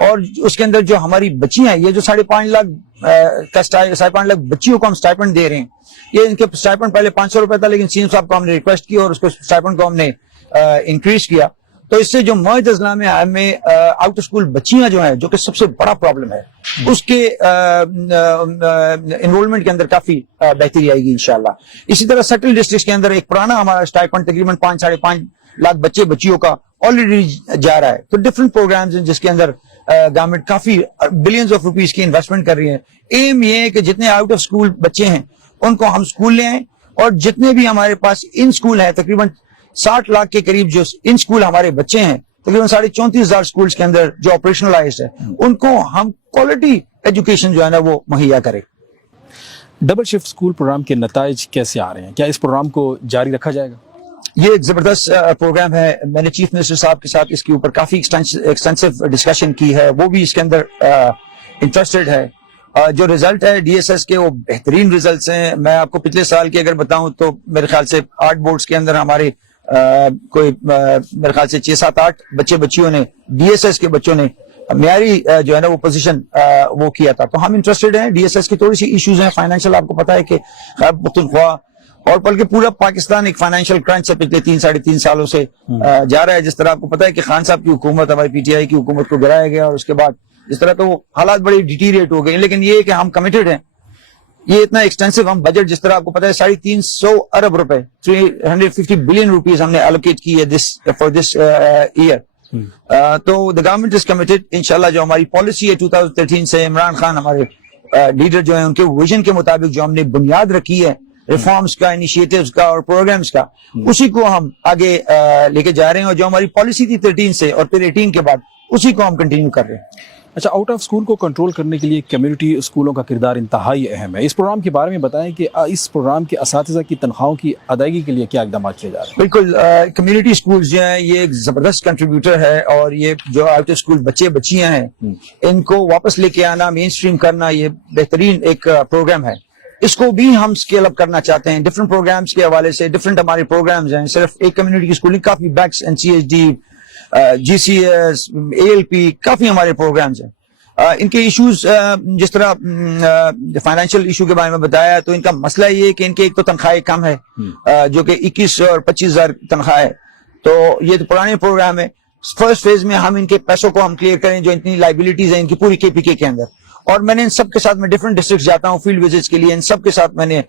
اور اس کے اندر جو ہماری بچیاں ہیں، یہ جو 5.5 لاکھ کا 5.5 لاکھ بچیوں کو ہم اسٹائپنڈ دے رہے ہیں، یہ ان کے اسٹائپنڈ پہلے 500 روپے تھا، لیکن CM صاحب کو ہم نے ریکویسٹ کی اور اس کو اسٹائپنڈ کو ہم نے انکریز کیا. تو اس سے جو معاہد اضلاع میں ہمیں آؤٹ آف اسکول بچیاں جو ہیں، جو کہ سب سے بڑا پرابلم ہے، اس کے انرولمنٹ کے اندر کافی بہتری آئے گی انشاءاللہ. اسی طرح سٹل ڈسٹرکٹ کے اندر ایک پرانا ہمارا اسٹائپنڈ تقریباً 5.5 لاکھ بچیوں کا آلریڈی جا رہا ہے. تو ڈفرینٹ پروگرامز ہیں جس کے اندر گورنمنٹ کافی بلینز آف روپیز کی انویسٹمنٹ کر رہی ہے. ایم یہ ہے کہ جتنے آؤٹ آف اسکول بچے ہیں ان کو ہم اسکول لے آئیں، اور جتنے بھی ہمارے پاس ان اسکول ہیں، تقریباً 60 لاکھ کے قریب جو ان اسکول ہمارے بچے ہیں، تقریباً 34,500 اسکولس کے اندر جو آپریشنلائزڈ ہے، ان کو ہم کوالٹی ایجوکیشن جو ہے نا وہ مہیا کریں. ڈبل شفٹ اسکول پروگرام کے نتائج کیسے آ رہے ہیں؟ کیا اس پروگرام کو جاری رکھا جائے گا؟ یہ ایک زبردست پروگرام ہے. میں نے چیف منسٹر صاحب کے ساتھ اس کے اوپر کافی ایکسٹینسو ڈسکشن کی ہے، وہ بھی اس کے اندر انٹرسٹڈ ہے. جو ریزلٹ ہے DSS کے وہ بہترین ریزلٹس ہیں. میں آپ کو پچھلے سال کے اگر بتاؤں تو میرے خیال سے 8 بورڈز کے اندر ہمارے کوئی میرے خیال سے 6-7-8 بچیوں نے DSS کے بچوں نے معیاری جو ہے نا وہ پوزیشن وہ کیا تھا. تو ہم انٹرسٹڈ ہیں. DSS کی تھوڑی سی ایشوز ہیں فائنینشیل، آپ کو پتا ہے کہ خیبر پختونخوا اور بلکہ پورا پاکستان ایک فائنینشیل کرنچ سے پچھلے 3-3.5 سالوں سے جا رہا ہے. جس طرح آپ کو پتا ہے کہ خان صاحب کی حکومت، ہماری PTI کی حکومت کو گرایا گیا، اور اس کے بعد جس طرح تو حالات بڑے ڈیٹیریٹ ہو گئے. لیکن یہ کہ ہم کمیٹڈ ہیں. یہ اتنا ایکسٹینسو ہم بجٹ، جس طرح آپ کو پتا ہے 350 ارب روپے 350 بلین روپیز ہم نے الوکیٹ کی ہے فار دس ایئر. تو دا گورنمنٹ از کمیٹڈ. انشاءاللہ جو ہماری پالیسی ہے 2013 سے، عمران خان ہمارے لیڈر جو ہیں، ان کے ویژن کے مطابق جو ہم نے بنیاد رکھی ہے ریفارمز کا، انیشیٹوز کا اور پروگرامز کا، اسی کو ہم آگے لے کے جا رہے ہیں. اور جو ہماری پالیسی تھی 13 سے اور پھر 18 کے بعد، اسی کو ہم کنٹینیو کر رہے ہیں. اچھا، آؤٹ آف اسکول کو کنٹرول کرنے کے لیے کمیونٹی اسکولوں کا کردار انتہائی اہم ہے. اس پروگرام کے بارے میں بتائیں کہ اس پروگرام کے اساتذہ کی تنخواہوں کی ادائیگی کے لیے کیا اقدامات کیے جا رہے ہیں؟ بالکل، کمیونٹی اسکولز جو ہیں یہ ایک زبردست کنٹریبیوٹر ہے، اور یہ جو آؤٹ آف اسکول بچیاں ہیں ان کو واپس لے کے آنا، مین اسٹریم کرنا، یہ بہترین ایک پروگرام ہے. اس کو بھی ہم اسکیل اپ کرنا چاہتے ہیں. ڈفرنٹ پروگرامز کے حوالے سے ڈفرنٹ ہمارے پروگرامز ہیں. صرف ایک کمیونٹی کی اسکول، کافی بیکس NCHD GCS ALP کافی ہمارے پروگرامز ہیں. ان کے ایشوز جس طرح فائنینشیل ایشو کے بارے میں بتایا، تو ان کا مسئلہ یہ ہے کہ ان کے ایک تو تنخواہیں کم ہے، جو کہ 21 اور 25,000 تنخواہ ہے. تو یہ تو پرانے پروگرام ہے. فرسٹ فیز میں ہم ان کے پیسوں کو ہم کلیئر کریں، جو اتنی لائبلٹیز ہیں ان کی پوری KPK کے اندر. اور میں نے ان سب کے ساتھ میں ڈفرنٹ ڈسٹرکٹ جاتا ہوں فیلڈ وزٹس کے لیے. ان سب کے ساتھ میں نے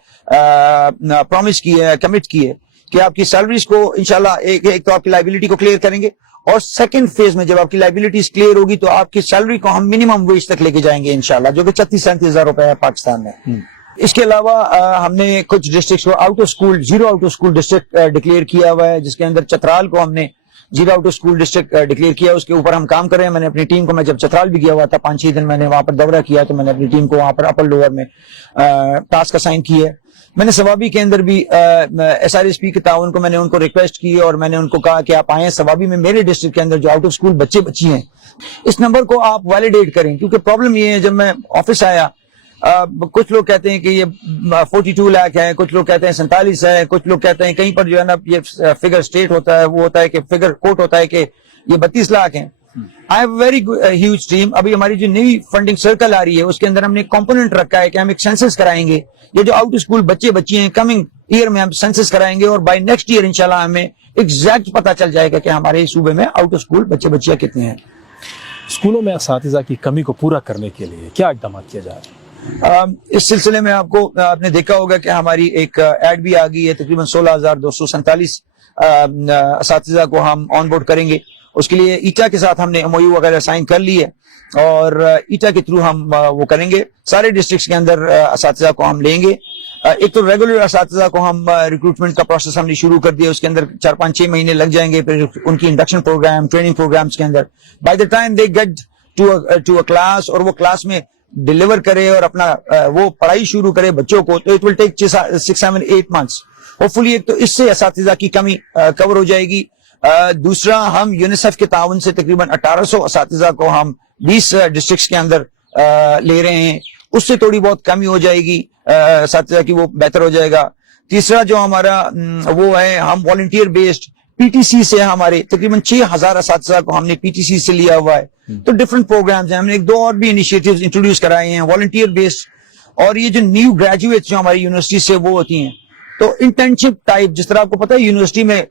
پرومس کی ہے، کمٹ کی ہے کہ آپ کی سیلریز کو انشاءاللہ ایک تو آپ کی لائبلٹی کو کلیئر کریں گے، اور سیکنڈ فیز میں جب آپ کی لائبلٹیز کلیئر ہوگی تو آپ کی سیلری کو ہم منیمم ویج تک لے کے جائیں گے انشاءاللہ، جو کہ 36-37 ہزار روپے ہے پاکستان میں. اس کے علاوہ ہم نے کچھ ڈسٹرکٹس کو out of school zero out of school district declare کیا ہوا ہے، جس کے اندر چترال کو ہم نے zero out of school district declare کیا. اس کے اوپر ہم کام کر رہے ہیں. میں نے اپنی ٹیم کو، میں جب چترال بھی گیا ہوا تھا 5-6 دن میں نے وہاں پر دورہ کیا، تو میں نے اپنی ٹیم کو وہاں پر اپر لوور میں ٹاسک اسائن کی ہے. میں نے سوابی کے اندر بھی SRSP کے تعاون کو میں نے ان کو ریکویسٹ کی، اور میں نے ان کو کہا کہ آپ آئیں سوابی میں میرے ڈسٹرکٹ کے اندر جو آؤٹ آف اسکول بچی ہیں، اس نمبر کو آپ ویلیڈیٹ کریں. کیونکہ پرابلم یہ ہے، جب میں آفس آیا کچھ لوگ کہتے ہیں کہ یہ 42 لاکھ ہے، کچھ لوگ کہتے ہیں 47 ہے، کچھ لوگ کہتے ہیں کہیں پر جو ہے نا یہ فگر اسٹیٹ ہوتا ہے، وہ ہوتا ہے کہ فگر کوٹ ہوتا ہے کہ یہ 32 لاکھ ہیں. I have a very huge team. ابھی ہماری جو نئی فنڈنگ سرکل آ رہی ہے اس کے اندر ہم نے کمپوننٹ رکھا ہے کہ ہم ایک سینسس کرائیں گے. یہ جو آؤٹ اسکول بچی ہیں کمنگ ایئر میں ہم سینسس کرائیں گے، اور بائی نیکسٹ ایئر انشاءاللہ ہمیں ایگزیکٹ پتہ چل جائے گا کہ ہمارے صوبے میں آؤٹ آف اسکول بچیاں کتنے ہیں. اسکولوں میں اساتذہ کی کمی کو پورا کرنے کے لیے کیا اقدامات کیے جا رہے ہیں؟ اس سلسلے میں آپ نے دیکھا ہوگا کہ ہماری ایک ایڈ بھی آ گئی ہے. تقریباً 16,247 اساتذہ کو ہم آن بورڈ کریں گے. اس کے لیے ایٹا کے ساتھ ہم نے MOU وغیرہ سائن کر لی ہے، اور ایٹا کے تھرو ہم وہ کریں گے. سارے ڈسٹرکٹس کے اندر اساتذہ کو ہم لیں گے. ایک تو ریگولر اساتذہ کو ہم ریکروٹمنٹ کا پروسیس ہم نے شروع کر دیا. اس کے اندر 4-5-6 مہینے لگ جائیں گے. پھر ان کی انڈکشن پروگرام، ٹریننگ پروگرامز کے اندر by the time they get to a class, اور وہ کلاس میں ڈیلیور کرے اور اپنا وہ پڑھائی شروع کرے بچوں کو، تو it will take 6-7-8 months. Hopefully ایک تو اس سے اساتذہ کی کمی کور ہو جائے گی. دوسرا، ہم یونیسیف کے تعاون سے تقریباً 1800 اساتذہ کو ہم 20 ڈسٹرکٹس کے اندر لے رہے ہیں. اس سے تھوڑی بہت کمی ہو جائے گی اساتذہ کی، وہ بہتر ہو جائے گا. تیسرا جو ہمارا وہ ہے، ہم والنٹیئر بیسڈ PTC سے ہمارے تقریباً 6,000 اساتذہ کو ہم نے PTC سے لیا ہوا ہے. تو ڈفرنٹ پروگرامز ہیں. ہم نے ایک دو اور بھی انیشیٹوز انٹروڈیوس کرائے ہیں والنٹیئر بیسڈ. اور یہ جو نیو گریجویٹس جو ہماری یونیورسٹی سے وہ ہوتی ہیں تو انٹرنشپ ٹائپ, جس طرح آپ کو پتا ہے یونیورسٹی میں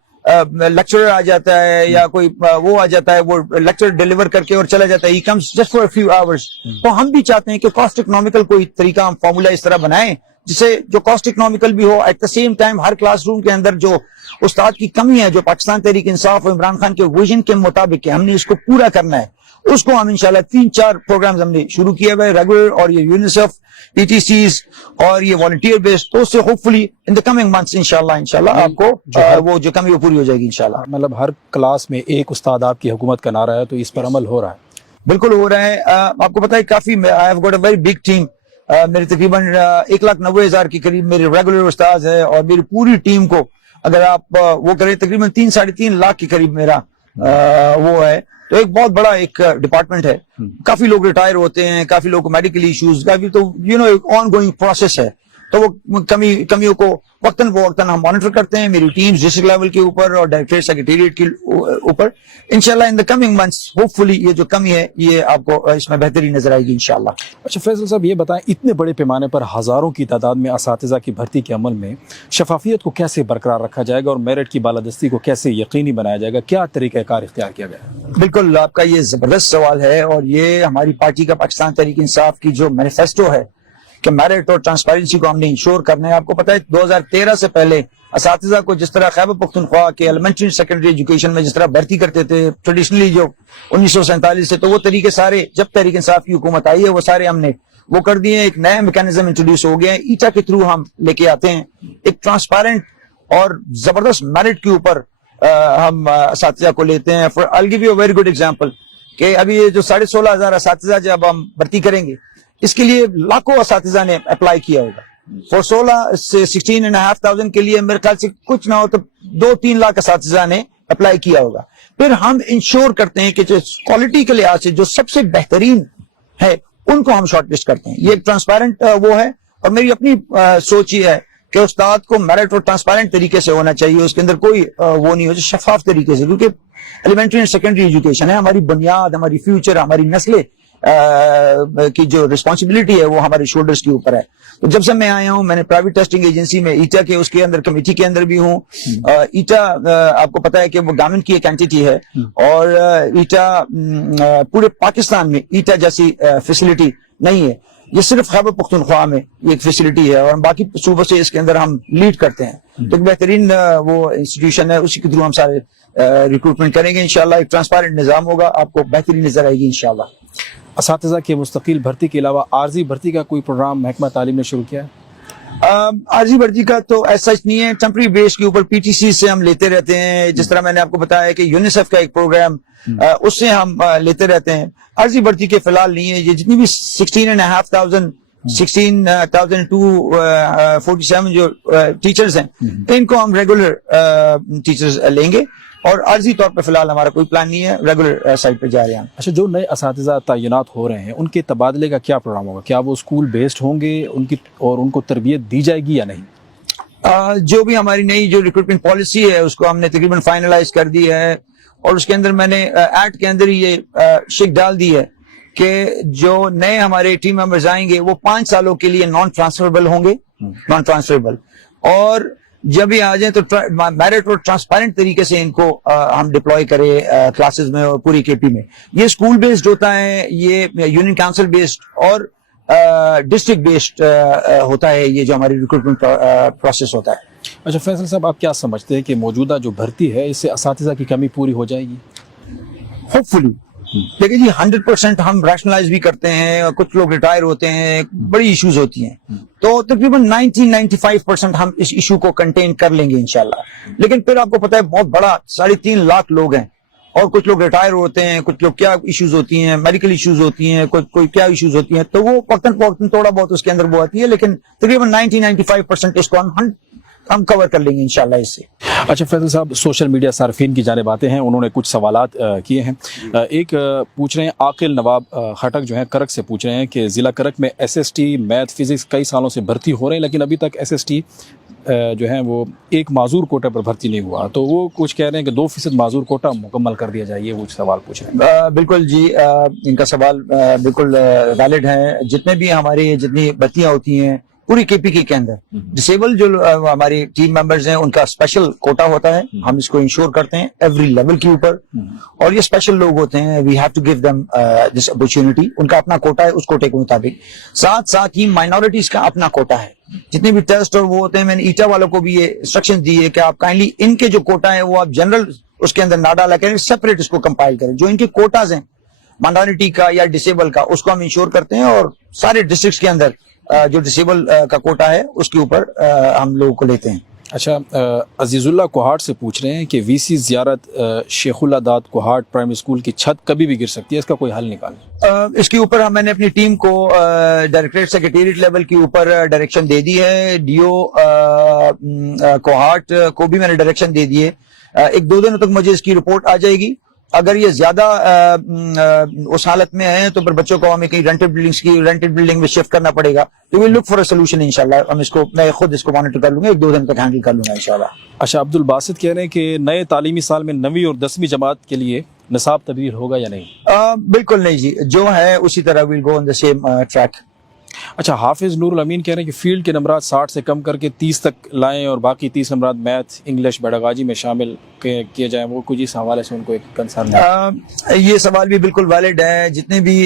لیکچرر آ جاتا ہے یا کوئی وہ آ جاتا ہے, وہ لیکچر ڈیلیور کر کے اور چلا جاتا ہے, he comes just for few hours. تو ہم بھی چاہتے ہیں کہ کاسٹ اکنامیکل کوئی طریقہ, ہم فارمولا اس طرح بنائیں جسے جو کاسٹ اکنامیکل بھی ہو, ایٹ دا سیم ٹائم ہر کلاس روم کے اندر جو استاد کی کمی ہے, جو پاکستان تحریک انصاف اور عمران خان کے ویژن کے مطابق ہے, ہم نے اس کو پورا کرنا ہے. اس کو ہم انشاءاللہ 3-4 پروگرامز ہم نے شروع کیے ہوئے ریگولر, اور یہ یونیسیف, پی ٹی سیز اور یہ والنٹیئر بیسڈ. تو اس سے hope fully in the coming months انشاءاللہ آپ کو وہ جو کمی وہ پوری ہو جائے گی انشاءاللہ. مطلب ہر کلاس میں ایک استاد آپ کی حکومت کا نعرہ ہے, تو اس پر عمل ہو رہا ہے؟ بالکل ہو رہا ہے. آپ کو پتا ہے کافی I have got a very big team. میرے تقریباً 1,90,000 کے قریب میرے ریگولر استاذ ہے, اور میری پوری ٹیم کو اگر آپ وہ کریں تقریباً 3-3.5 لاکھ کے قریب میرا وہ ہے. تو ایک بہت بڑا ایک ڈپارٹمنٹ ہے. کافی لوگ ریٹائر ہوتے ہیں, کافی لوگ کو میڈیکل ایشوز, کافی تو ایک آن گوئنگ پروسیس ہے. تو وہ کمیوں کو وقتاً فوقتاً ہم مانیٹر کرتے ہیں. میری ٹیم ڈسٹرکٹ لیول کے اوپر اور ڈائریکٹریٹ سیکریٹریٹ کے اوپر. انشاءاللہ ان دا کمنگ منتھس ہوپ فلی یہ جو کمی ہے یہ آپ کو اس میں بہتری نظر آئے گی انشاءاللہ. اچھا فیصل صاحب, یہ بتائیں اتنے بڑے پیمانے پر ہزاروں کی تعداد میں اساتذہ کی بھرتی کے عمل میں شفافیت کو کیسے برقرار رکھا جائے گا اور میرٹ کی بالادستی کو کیسے یقینی بنایا جائے گا؟ کیا طریقہ کار اختیار کیا گیا ہے؟ بالکل آپ کا یہ زبردست سوال ہے, اور یہ ہماری پارٹی کا پاکستان تحریک انصاف کی جو مینیفیسٹو ہے کہ میرٹ اور ٹرانسپیرنسی کو ہم نے انشور کرنا ہے. آپ کو پتا ہے 2013 سے پہلے اساتذہ کو جس طرح خیبر پختونخوا کے ایلیمنٹری سیکنڈری ایجوکیشن میں جس طرح بھرتی کرتے تھے ٹریڈیشنلی جو 1947 سے, تو وہ طریقے سارے جب تحریک انصاف کی حکومت آئی ہے وہ سارے ہم نے وہ کر دیے. ایک نیا میکینزم انٹروڈیوس ہو گیا ہے, ایٹا کے تھرو ہم لے کے آتے ہیں ایک ٹرانسپیرنٹ اور زبردست میرٹ کے اوپر ہم اساتذہ کو لیتے ہیں. I'll give you a very good example کہ ابھی یہ جو 16,500 اساتذہ جب ہم بھرتی کریں گے, اس کے لیے لاکھوں اساتذہ نے اپلائی کیا ہوگا. فور 16 سے 16,500 کے لیے میرے خیال سے کچھ نہ ہو تو 2-3 لاکھ اساتذہ نے اپلائی کیا ہوگا. پھر ہم انشور کرتے ہیں کہ جو کوالٹی کے لحاظ سے جو سب سے بہترین ہے ان کو ہم شارٹ لسٹ کرتے ہیں. یہ ایک ٹرانسپیرنٹ وہ ہے, اور میری اپنی سوچ یہ ہے کہ استاد کو میرٹ اور ٹرانسپیرنٹ طریقے سے ہونا چاہیے, اس کے اندر کوئی وہ نہیں ہو, شفاف طریقے سے, کیونکہ ایلیمنٹری اینڈ سیکنڈری ایجوکیشن ہے ہماری بنیاد, ہماری فیوچر, ہماری نسلیں کی جو رسپانسبلٹی ہے وہ ہمارے شولڈرز کے اوپر ہے. تو جب سے میں آیا ہوں, میں نے پرائیویٹ ٹیسٹنگ ایجنسی میں ایٹا کے اس کے اندر کمیٹی کے اندر بھی ہوں. ایٹا آپ کو پتا ہے کہ وہ گورنمنٹ کی ایک اینٹیٹی ہے, اور ایٹا پورے پاکستان میں ایٹا جیسی فیسلٹی نہیں ہے. یہ صرف خیبر پختونخوا میں یہ ایک فیسلٹی ہے, اور ہم باقی صوبوں سے اس کے اندر ہم لیڈ کرتے ہیں. تو ایک بہترین وہ انسٹیٹیوشن ہے, اسی کے تھرو ہم سارے ریکروٹمنٹ کریں گے انشاءاللہ. ایک ٹرانسپیرنٹ نظام ہوگا, آپ کو بہترین نظر آئے گی انشاءاللہ. اساتذہ کی مستقل بھرتی کے علاوہ عارضی بھرتی کا کوئی پروگرام محکمہ تعلیم نے شروع کیا ہے؟ عارضی بھرتی کا تو ایسا نہیں ہے, ٹیمپرری بیس کے اوپر پی ٹی سی سے ہم لیتے رہتے ہیں. جس طرح میں نے آپ کو بتایا کہ یونیسیف کا ایک پروگرام اس سے ہم لیتے رہتے ہیں. عارضی بھرتی کے فی الحال نہیں ہے. یہ جتنی بھی 16,500 16,247 جو ٹیچرز ہیں ان کو ہم ریگولر ٹیچرز لیں گے, اور عارضی طور پہ فی الحال ہمارا کوئی پلان نہیں ہے, ریگولر سائٹ پہ جا رہے ہیں. اچھا, جو نئے اساتذہ تعینات ہو رہے ہیں ان کے تبادلے کا کیا پروگرام ہوگا؟ کیا وہ اسکول بیسڈ ہوں گے اور ان کو تربیت دی جائے گی یا نہیں؟ جو بھی ہماری نئی جو ریکروٹمنٹ پالیسی ہے اس کو ہم نے تقریباً فائنلائز کر دی ہے, اور اس کے اندر میں نے ایکٹ کے اندر یہ شک ڈال دی ہے کہ جو نئے ہمارے ٹیم ممبرز آئیں گے وہ 5 سالوں کے لیے نان ٹرانسفربل ہوں گے, نان ٹرانسفربل. اور جب یہ آ جائیں تو میرٹ اور ٹرانسپیرنٹ طریقے سے ان کو ہم ڈپلوائے کرے کلاسز میں اور پوری کے پی میں. یہ اسکول بیسڈ ہوتا ہے, یہ یونین کاؤنسل بیسڈ اور ڈسٹرکٹ بیسڈ ہوتا ہے, یہ جو ہماری ریکروٹمنٹ پروسیس ہوتا ہے. اچھا فیصل صاحب, آپ کیا سمجھتے ہیں کہ موجودہ جو بھرتی ہے اس سے اساتذہ کی کمی پوری ہو جائے گی؟ ہوپ فلی. دیکھیں جی 100% ہم ریشنلائز بھی کرتے ہیں, اور کچھ لوگ ریٹائر ہوتے ہیں, بڑی ایشوز ہوتی ہیں, تو تقریباً 90-95% ہم اس ایشو کو کنٹین کر لیں گے انشاءاللہ. لیکن پھر آپ کو پتا ہے بہت بڑا 3.5 لاکھ لوگ ہیں, اور کچھ لوگ ریٹائر ہوتے ہیں, کچھ لوگ کیا ایشوز ہوتی ہیں, میڈیکل ایشوز ہوتی ہیں, کوئی کیا ایشوز ہوتی ہیں, تو وہ وقتاً فوقتاً تھوڑا بہت اس کے اندر وہ آتی ہے. لیکن تقریباً 90-95% اس کو ہم ہم کور کر لیں گے انشاءاللہ اس سے. اچھا فیصل صاحب، سوشل میڈیا صارفین کی جانب آتے ہیں، انہوں نے کچھ سوالات کیے ہیں. ایک پوچھ رہے ہیں عاقل نواب خٹک جو ہیں کرک سے پوچھ رہے ہیں کہ ضلع کرک میں S S T math physics کئی سالوں سے بھرتی ہو رہے ہیں لیکن ابھی تک ایس ایس ٹی جو ہیں وہ ایک معذور کوٹا پر بھرتی نہیں ہوا، تو وہ کچھ کہہ رہے ہیں کہ 2% معذور کوٹا مکمل کر دیا جائے. یہ وہ سوال پوچھ رہے ہیں. بالکل جی، ان کا سوال بالکل ویلڈ ہے. جتنے بھی ہماری جتنی بھرتیاں ہوتی ہیں پوری کے پی کے اندر ڈسیبل جو ہماری ٹیم ممبرز ہیں ان کا اسپیشل کوٹا ہوتا ہے. ہم اس کو انشور کرتے ہیں ایوری لیول کے اوپر، اور یہ اسپیشل لوگ ہوتے ہیں. We have to give them this opportunity. ان کا اپنا کوٹا ہے، اس کوٹے کے مطابق. ساتھ ہی مائنورٹیز کا اپنا کوٹا ہے. جتنے بھی ٹیسٹ اور وہ ہوتے ہیں، میں نے ایٹا والوں کو بھی یہ انسٹرکشن دی ہے کہ آپ کائنڈلی ان کے جو کوٹا ہے وہ آپ جنرل اس کے اندر نہ ڈالا کریں، سیپریٹ اس کو کمپائل کریں. جو ان کے کوٹاز ہیں مائنورٹی کا یا ڈسیبل کا، اس کو ہم انشور کرتے ہیں، اور سارے ڈسٹرکٹس کے اندر جو ڈسیبل کا کوٹا ہے اس کے اوپر ہم لوگوں کو لیتے ہیں. اچھا، عزیز اللہ کوہاٹ سے پوچھ رہے ہیں کہ وی سی زیارت شیخ اللہ داد کوہاٹ پرائمری اسکول کی چھت کبھی بھی گر سکتی ہے، اس کا کوئی حل نکالیں. اس کے اوپر میں نے اپنی ٹیم کو ڈائریکٹریٹ سیکریٹریٹ لیول کے اوپر ڈائریکشن دے دی ہے. ڈی او کوہاٹ کو بھی میں نے ڈائریکشن دے دی ہے. 1-2 دنوں تک مجھے اس کی رپورٹ آ جائے گی. اگر یہ زیادہ اس حالت میں ہیں تو پھر بچوں کو ہمیں کہیں رینٹڈ بلڈنگ میں شفٹ کرنا پڑے گا. تو وی لک فار اے سولوشن انشاءاللہ. میں خود اس کو مانیٹر کر لوں گا، 1-2 دن تک ہینڈل کر لوں گا انشاءاللہ. اچھا، عبد الباسط کہہ رہے ہیں کہ نئے تعلیمی سال میں 9ویں اور 10ویں جماعت کے لیے نصاب تبدیل ہوگا یا نہیں؟ بالکل نہیں جی، جو ہے اسی طرح we'll go on the same track. اچھا، حافظ نور الامین کہہ رہے ہیں کہ فیلڈ کے نمبرات 60 سے کم کر کے 30 تک لائیں اور باقی 30 نمبرات میتھ انگلش بیڈاگاجی میں شامل کیے جائیں. وہ کچھ اس حوالے سے ان کو ایک کنسرن ہے. یہ سوال بھی بالکل ویلڈ ہے. جتنے بھی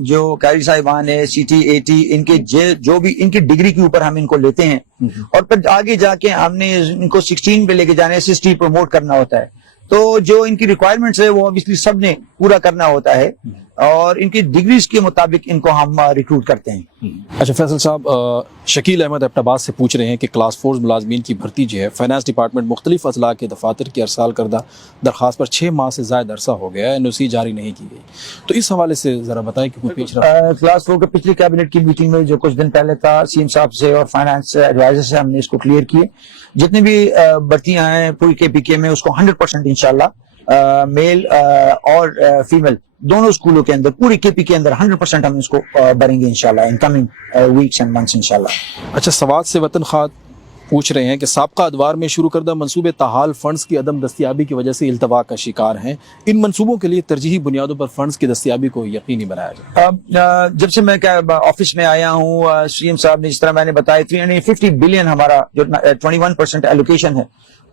جو قاری صاحبان ہیں سی ٹی اے ٹی، ان کے جو بھی ان کی ڈگری کے اوپر ہم ان کو لیتے ہیں، اور پھر آگے جا کے ہم نے ان کو 16 پہ لے کے جانے، 60 پروموٹ کرنا ہوتا ہے. تو جو ان کی ریکوائرمنٹس ہے وہ obviously سب نے پورا کرنا ہوتا ہے، اور ان کی ڈگریز کے مطابق ان کو ہم ریکروٹ کرتے ہیں. اچھا فیصل صاحب، شکیل احمد اپنا سے پوچھ رہے ہیں کہ کلاس 4 ملازمین کی بھرتی جو ہے فائنانس ڈپارٹمنٹ مختلف اضلاع کے دفاتر کی ارسال کردہ درخواست پر 6 ماہ سے زائد عرصہ ہو گیا ہے، NOC جاری نہیں کی گئی. تو اس حوالے سے ذرا بتائیں کہ کوئی پیش رفت. کلاس 4 کے پچھلی کیبنٹ کی میٹنگ میں جو کچھ دن پہلے تھا، سی ایم صاحب سے اور فائنانس ایڈوائزر سے ہم نے اس کو کلیئر کیے. جتنی بھی بھرتیاں ہیں پوری کے پی کے میں، اس کو 100% انشاءاللہ میل اور فیمیل دونوں اسکولوں کے اندر پوری کے پی کے اندر 100% ہم اس کو بھریں گے انشاءاللہ in coming weeks and months انشاءاللہ. اچھا، سوات سے وطن خان پوچھ رہے ہیں کہ سابقہ ادوار میں شروع کردہ منصوبے تاحال فنڈز کی عدم دستیابی کی وجہ سے التوا کا شکار ہیں. ان منصوبوں کے لیے ترجیحی بنیادوں پر فنڈز کی دستیابی کو یقینی بنایا جائے. جب سے میں آفس میں آیا ہوں، سی ایم صاحب نے جس طرح میں نے بتایا 350 بلین ہمارا جو 21% ایلوکیشن ہے،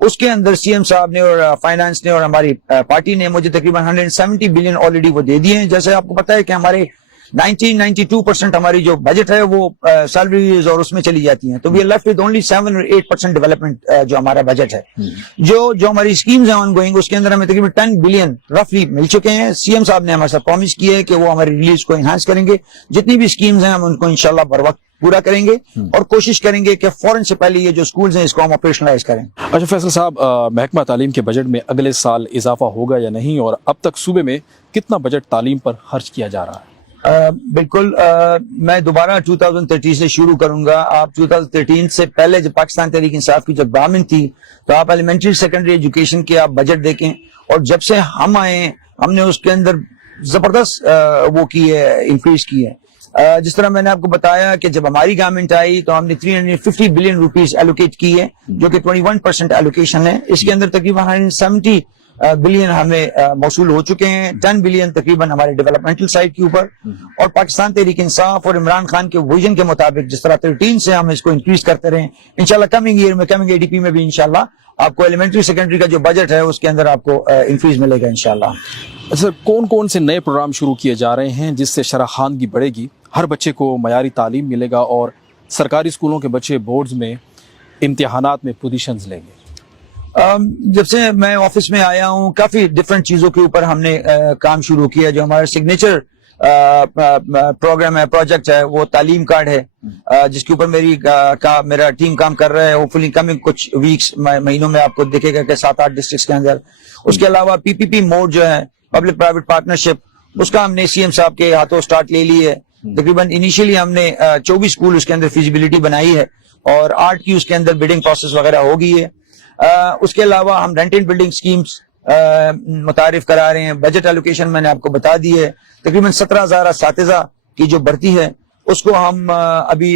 اس کے اندر سی ایم صاحب نے اور فائنانس نے اور ہماری پارٹی نے مجھے تقریباً 170 بلین آلریڈی وہ دے دیے ہیں. جیسے آپ کو پتا ہے کہ ہمارے 92% ہماری جو بجٹ ہے وہ سیلریز اور اس میں چلی جاتی ہیں. تو we are left with only 7 اور 8% ڈیولپمنٹ جو ہمارا بجٹ ہے. جو ہماری اسکیمز ہیں آن گوئنگ، اس کے اندر ہمیں تقریباً 10 بلین رفلی مل چکے ہیں. سی ایم صاحب نے ہمارے ساتھ پرومس کیا ہے کہ وہ ہماری ریلیز کو انہانس کریں گے. جتنی بھی اسکیمز ہیں ہم ان کو انشاءاللہ بر وقت پورا کریں گے، اور کوشش کریں گے کہ فوراً سے پہلے یہ جو سکولز ہیں اس کو ہم آپریشنلائز کریں. اچھا فیصل صاحب، محکمہ تعلیم کے بجٹ میں اگلے سال اضافہ ہوگا یا نہیں، اور اب تک صوبے میں کتنا بجٹ تعلیم پر خرچ کیا جا رہا ہے؟ بالکل، میں دوبارہ 2013 سے شروع کروں گا. آپ 2013 سے پہلے جب پاکستان تحریک انصاف کی جب گورنمنٹ تھی تو آپ ایلیمنٹری سیکنڈری ایجوکیشن کے آپ بجٹ دیکھیں، اور جب سے ہم آئے ہم نے اس کے اندر زبردست وہ کی ہے، انکریز کی ہے. جس طرح میں نے آپ کو بتایا کہ جب ہماری گورنمنٹ آئی تو ہم نے 350 بلین روپیز ایلوکیٹ کی ہے، جو کہ 21% ایلوکیشن ہے. اس کے اندر تقریباً 170 بلین ہمیں موصول ہو چکے ہیں. 10 بلین تقریباً ہمارے ڈیولپمنٹل سائڈ کے اوپر، اور پاکستان تحریک انصاف اور عمران خان کے ویژن کے مطابق جس طرح 13 سے ہم اس کو انکریز کرتے رہیں، انشاءاللہ کمنگ ایئر میں کمنگ ADP میں بھی انشاءاللہ آپ کو ایلیمنٹری سیکنڈری کا جو بجٹ ہے اس کے اندر آپ کو انکریز ملے گا انشاءاللہ. سر، کون کون سے نئے پروگرام شروع کیے جا رہے ہیں جس سے شرح خواندگی بڑھے گی، ہر بچے کو معیاری تعلیم ملے گا، اور سرکاری اسکولوں کے بچے بورڈز میں امتحانات میں پوزیشنز لیں گے؟ جب سے میں آفس میں آیا ہوں کافی ڈفرینٹ چیزوں کے اوپر ہم نے کام شروع کیا. جو ہمارا سگنیچر پروگرام ہے، پروجیکٹ ہے، وہ تعلیم کارڈ ہے، جس کے اوپر میرا ٹیم کام کر رہا ہے. ہوپفلی کمنگ کچھ ویکس مہینوں میں آپ کو دیکھے گا کہ 7-8 ڈسٹرکٹس کے اندر. اس کے علاوہ PPP موڈ جو ہے، پبلک پرائیویٹ پارٹنرشپ، اس کا ہم نے CM صاحب کے ہاتھوں سٹارٹ لے لی ہے. تقریباً انیشیلی ہم نے 24 اسکول اس کے اندر فیزیبلٹی بنائی ہے، اور 8 کی اس کے اندر بڈنگ پروسیس وغیرہ ہو گئی ہے. اس کے علاوہ ہم رینٹ اینڈ بلڈنگ سکیمز متعارف کرا رہے ہیں. بجٹ ایلوکیشن میں نے آپ کو بتا دی ہے. تقریباً 17,000 اساتذہ کی جو بھرتی ہے اس کو ہم ابھی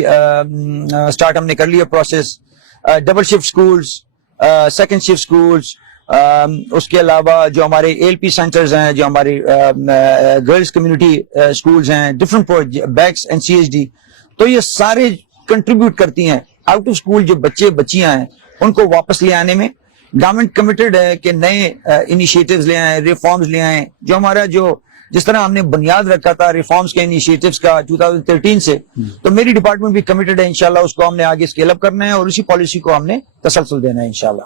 سٹارٹ ہم نے کر لیا process. Double shift schools, second shift schools, اس کے علاوہ جو ہمارے ایل پی سینٹرز ہیں, جو ہماری گرلز کمیونٹی سکولز ہیں, different BECS and C H D, تو یہ سارے کنٹریبیوٹ کرتی ہیں. آؤٹ آف اسکول جو بچے بچیاں ہیں ان کو واپس لے آنے میں گورنمنٹ کمیٹڈ ہے کہ نئے انیشیٹوز لے آئیں, ریفارمز لے آئیں. جو ہمارا جس طرح ہم نے بنیاد رکھا تھا ریفارمز کے انیشیٹوز کا 2013 سے, تو میری ڈپارٹمنٹ بھی کمیٹڈ ہے انشاءاللہ اس کو ہم نے آگے اسکیل اپ کرنا ہے اور اسی پالیسی کو ہم نے تسلسل دینا ہے انشاءاللہ.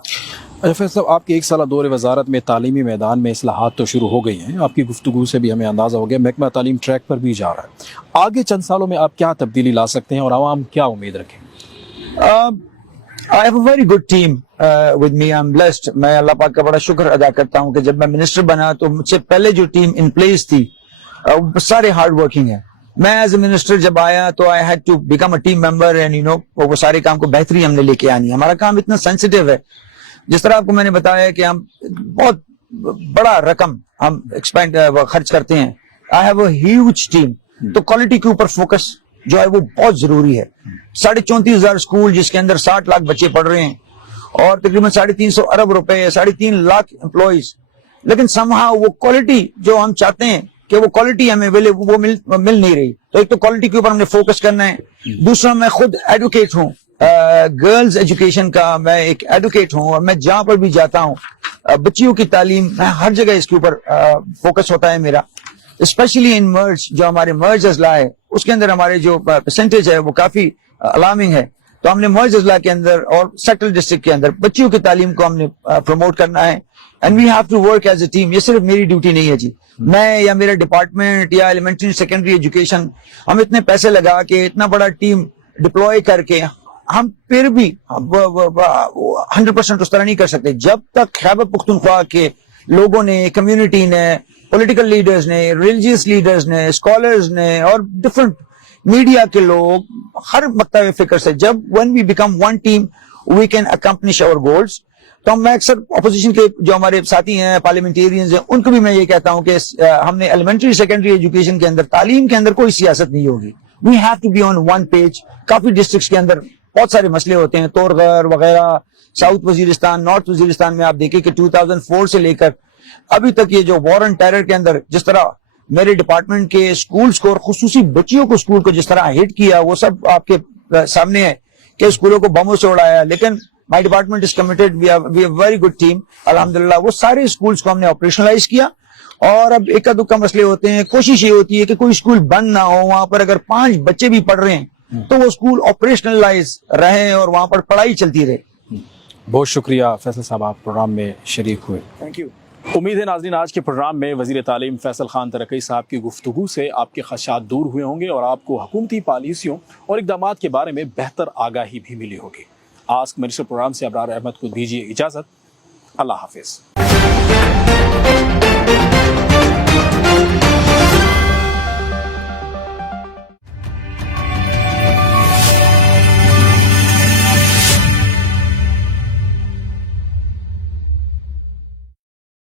فیصل صاحب, آپ کے 1 سالہ دور وزارت میں تعلیمی میدان میں اصلاحات تو شروع ہو گئی ہیں. آپ کی گفتگو سے بھی ہمیں اندازہ ہو گیا محکمہ تعلیم ٹریک پر بھی جا رہا ہے. آگے چند سالوں میں آپ کیا تبدیلی لا سکتے ہیں اور عوام کیا امید رکھیں؟ I have a very good team with me. I'm blessed. میں اللہ پاک کا بڑا شکر ادا کرتا ہوں کہ جب میں منسٹر بنا تو مجھ سے پہلے جو ٹیم ان پلیس تھی سارے ہارڈ ورکنگ ہیں. میں ایز اے منسٹر جب آیا تو I had to become a team member and وہ سارے کام کو بہتری ہم نے لے کے آنی ہے. ہمارا کام اتنا سینسیٹیو ہے, جس طرح آپ کو میں نے بتایا کہ ہم بہت بڑا رقم ہم خرچ کرتے ہیں. I have a huge team. تو کوالٹی کے اوپر فوکس جو ہے وہ بہت ضروری ہے. 34,500 اسکول جس کے اندر 60 لاکھ بچے پڑھ رہے ہیں اور تقریباً 350 ارب روپے, 3.5 لاکھ امپلائیز, لیکن somehow وہ کوالٹی جو ہم چاہتے ہیں کہ وہ کوالٹی ہمیں وہ مل نہیں رہی. تو ایک تو کوالٹی کے اوپر ہم نے فوکس کرنا ہے. دوسرا, میں خود ایڈوکیٹ ہوں, گرلز ایجوکیشن کا میں ایک ایڈوکیٹ ہوں, اور میں جہاں پر بھی جاتا ہوں بچیوں کی تعلیم, میں ہر جگہ اس کے اوپر فوکس ہوتا ہے میرا. اسپیشلی ان مرج, جو ہمارے مرج اضلاع ہے اس کے اندر ہمارے جو پرسنٹیج ہے وہ کافی الارمنگ ہے. تو ہم نے مرج اضلاع کے اندر اور سیٹل ڈسٹرکٹ کے اندر بچیوں کی تعلیم کو ہم نے پروموٹ کرنا ہے. And we have to work as a team. یہ صرف میری ڈیوٹی نہیں ہے جی, میں یا میرا ڈپارٹمنٹ یا ایلیمنٹری سیکنڈری ایجوکیشن, ہم اتنے پیسے لگا کے اتنا بڑا ٹیم ڈپلوائے کر کے ہم پھر بھی 100% اس طرح نہیں کر سکتے جب تک خیبر پختونخوا کے لوگوں نے, کمیونٹی نے, پولیٹیکل لیڈرز نے, ریلیجیس لیڈرز نے, اسکالرز نے اور ڈفرنٹ میڈیا کے لوگ ہر مکتب فکر سے, جب when we become one team we can accomplish our goals. تو میں اکثر اپوزیشن کے جو ہمارے ساتھی ہیں پارلیمنٹیرینز ہیں ان کو بھی میں یہ کہتا ہوں کہ ہم نے ایلیمنٹری سیکنڈری ایجوکیشن کے اندر, تعلیم کے اندر کوئی سیاست نہیں ہوگی. we have to be on one page. Coffee districts کے اندر بہت سارے مسئلے ہوتے ہیں, تورغر وغیرہ, ساؤتھ وزیرستان, نارتھ وزیرستان میں آپ دیکھیں کہ 2004 سے لے کر ابھی تک یہ جو وار اینڈ ٹیرر کے اندر جس طرح میرے ڈپارٹمنٹ کے اسکولز کو اور خصوصی بچیوں کو اسکول کو جس طرح ہٹ کیا, وہ سب آپ کے سامنے ہے کہ اسکولوں کو بموں سے اڑایا. لیکن my department is committed, we have very good team الحمدللہ. وہ سارے اسکولز کو ہم نے آپریشنلائز کیا, اور اب ایک دکا مسئلے ہوتے ہیں. کوشش یہ ہوتی ہے کہ کوئی اسکول بند نہ ہو, وہاں پر اگر 5 بچے بھی پڑھ رہے ہیں تو وہ اسکول آپریشنلائز رہیں اور وہاں پر پڑھائی چلتی رہے. بہت شکریہ فیصل صاحب, آپ پروگرام میں شریک ہوئے. Thank you. امید ہے ناظرین آج کے پروگرام میں وزیر تعلیم فیصل خان ترکی صاحب کی گفتگو سے آپ کے خدشات دور ہوئے ہوں گے اور آپ کو حکومتی پالیسیوں اور اقدامات کے بارے میں بہتر آگاہی بھی ملی ہوگی. آسک منسٹر پروگرام سے ابرار احمد کو دیجیے اجازت. اللہ حافظ.